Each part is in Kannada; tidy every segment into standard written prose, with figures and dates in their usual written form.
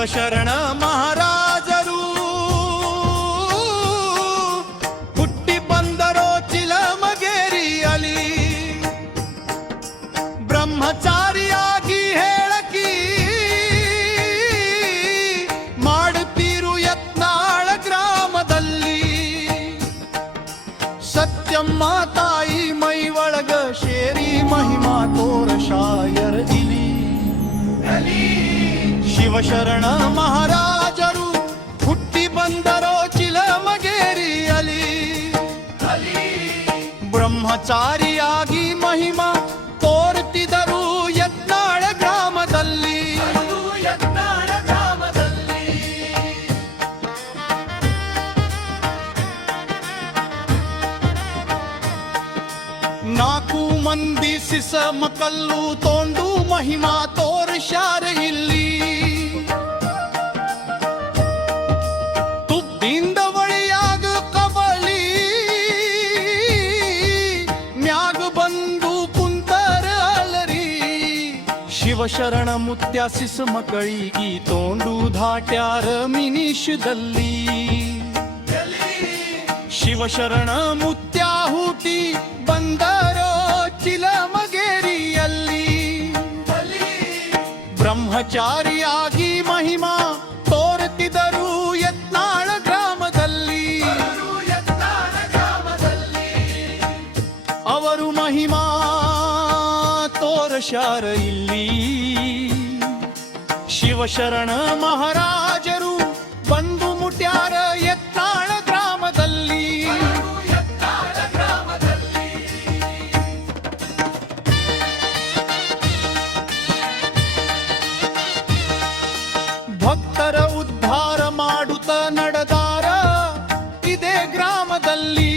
ಶಿವಶರಣ ಮಹಾರಾಜರು ಹುಟ್ಟಿ ಬಂದರೋ ಚಿಲಮಗೇರಿಯಲಿ. ಬ್ರಹ್ಮಚಾರಿಯಾಗಿ ಹೇಳಕಿ ಮಾಡುತ್ತೀರು ಯತ್ನಾಳ ಗ್ರಾಮದಲ್ಲಿ. ಸತ್ಯಮ್ಮ ತಾಯಿ ಮೈ ಒಳಗ ಶೇರಿ ಮಹಿಮಾ ತೋರ ಶಾಯರ ಇಲಿ. ಶಿವಶರಣ ಮಹಾರಾಜರು ಹುಟ್ಟಿ ಬಂದರೋ ಚಿಲಮಗೇರಿಯಲಿ. ಬ್ರಹ್ಮಚಾರಿಯಾಗಿ ಮಹಿಮಾ ತೋರುತ್ತಿದ್ದರು ಯತ್ನಾಳ ಗ್ರಾಮದಲ್ಲಿ. ನಾಲ್ಕು ಮಂದಿ ಸಿಸ ಮಕ್ಕಳು ತೋಂಡು ಮಹಿಮಾ ತೋರ್ಸ್ಯಾರ ಇಲ್ಲಿ. ತುಪ್ಪಿಂದ ಬಳಿಯಾಗ ಕಬಳಿ ಮ್ಯಾಗ ಬಂದು ಕುಂತರ ಅಲರಿ. ಶಿವಶರಣ ಮುತ್ಯ ಸಿಸ ಮಕ್ಕಳಿಗೆ ತೋಂಡು ಧಾಟ್ಯಾರ ಮಿನಿಷದಲ್ಲಿ. ಶಿವಶರಣ ಮುತ್ಯ ಹೂಟಿ ಬಂದರೋ ಚಿಲಮಗೇರಿಯಲ್ಲಿ. ಬ್ರಹ್ಮಚಾರಿಯಾಗಿ ಮಹಿಮಾ ತೋರುತ್ತಿದ್ದರು ಯತ್ನಾಳ ಗ್ರಾಮದಲ್ಲಿ. ಅವರು ಮಹಿಮಾ ತೋರಶಾರ ಇಲ್ಲಿ. ಶಿವಶರಣ ಮಹಾರಾಜರು ಬಂದು ಮುಟ್ಯಾರ ಯತ್ನಾಳ ಗ್ರಾಮದಲ್ಲಿ. ಭಕ್ತರ ಉದ್ಧಾರ ಮಾಡುತ್ತ ನಡೆದಾರ ಇದೇ ಗ್ರಾಮದಲ್ಲಿ.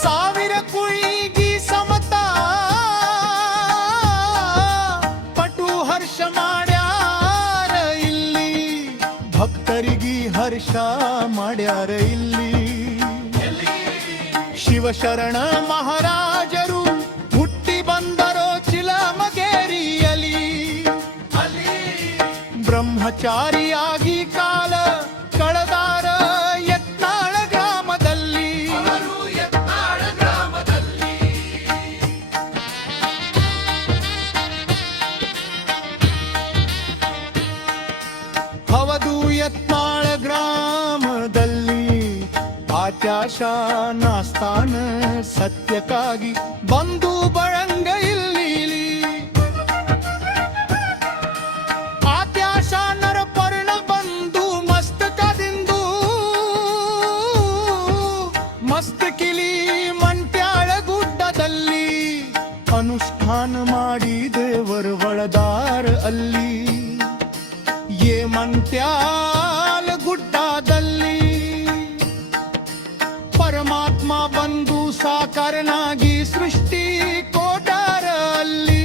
ಸಾವಿರ ಕುಯಿಗಿ ಸಮತ ಪಟು ಹರ್ಷ ಮಾಡ್ಯಾರ ಇಲ್ಲಿ. ಭಕ್ತರಿಗಿ ಹರ್ಷ ಮಾಡ್ಯಾರ ಇಲ್ಲಿ. ಶಿವಶರಣ ಮಹಾರಾಜರು ಹುಟ್ಟಿ ಬಂದರೋ ಚಿಲಮಗೇರಿಯಲಿ. ಬ್ರಹ್ಮಚಾರಿಯಾಗಿ ಕಾಲ ಕಳೆದಾರ ಯತ್ನಾಳ ಗ್ರಾಮದಲ್ಲಿ. ಹವದು ಯತ್ನಾಳ ಗ್ರಾಮದಲ್ಲಿ ಆತ್ಯಾಶ ನಾಸ್ತಾನ ಸತ್ಯಕ್ಕಾಗಿ ಬಂದು ಬಳಂಗ ಇಲ್ಲಿ. ಆತ್ಯಾಶ ನರಪರ್ಣ ಬಂದು ಮಸ್ತಕದಿಂದು ಮಸ್ತಕಿಲಿ ಮಂಟ್ಯಾಳ ಗುಡ್ಡದಲ್ಲಿ. ಅನುಷ್ಠಾನ ಮಾಡಿ ದೇವರ ಒಳದಾರ ಅಲ್ಲಿ. ಏ ಮಂಟ್ಯಾಲ ಗುಡ್ಡದಲ್ಲಿ ಪರಮಾತ್ಮ ಬಂದು ಸಾಕಾರನಾಗಿ ಸೃಷ್ಟಿ ಕೋಟಾರ ಅಲ್ಲಿ.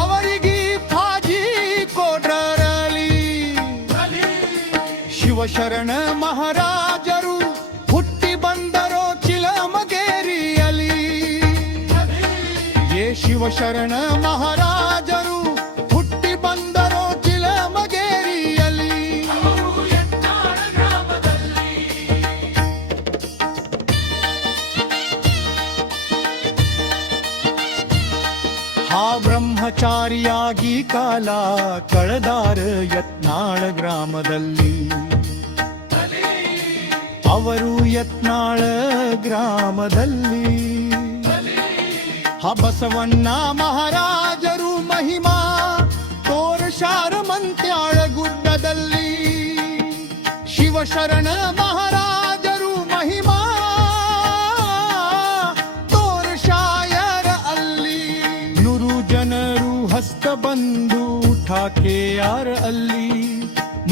ಅವರಿಗೆ ಫಾಜಿ ಕೋಟರಲಿ. ಶಿವಶರಣ ಮಹಾರಾಜರು ಹುಟ್ಟಿ ಬಂದರೋ ಚಿಲಮಗೇರಿಯಲಿ. ಏ ಶಿವಶರಣ ಮಹಾರಾಜರು ಹುಟ್ಟಿ ಬಂದರೋ ಚಿಲಮಗೇರಿಯಲಿ. ಆ ಬ್ರಹ್ಮಚಾರಿಯಾಗಿ ಕಾಲ ಕಳೆದಾರ ಯತ್ನಾಳ ಗ್ರಾಮದಲ್ಲಿ. ಅವರು ಯತ್ನಾಳ ಗ್ರಾಮದಲ್ಲಿ. ಬಸವಣ್ಣ ಮಹಾರಾಜರು ಮಹಿಮಾ ತೋರ್ಸ್ಯಾರ ಮಂತ್ಯಾಳ ಗುಡ್ಡದಲ್ಲಿ. ಶಿವಶರಣ ಮಹಾರಾಜರು ಮಹಿಮಾ ತೋರ್ಸ್ಯಾರ ಅಲ್ಲಿ. 100 ಜನರು ಹಸ್ತ ಬಂದು ಠಾಕೆಯಾರ ಅಲ್ಲಿ.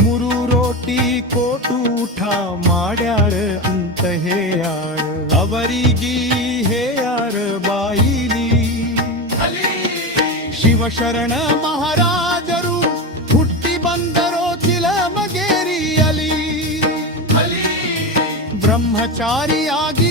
3 ರೋಟಿ ಕೋಟು ಊಟ ಮಾಡ್ಯಾರ ಅಂತ ಹೇಳ್ಯಾರ. ಅವರಿಗೀ ಹೇಳ್ಯಾರ ಬಾಯಿಲಿ. ಶಿವಶರಣ ಮಹಾರಾಜರು ಹುಟ್ಟಿ ಬಂದರೋ ಚಿಲಮಗೇರಿಯಲಿ. ಬ್ರಹ್ಮಚಾರಿಯಾಗಿ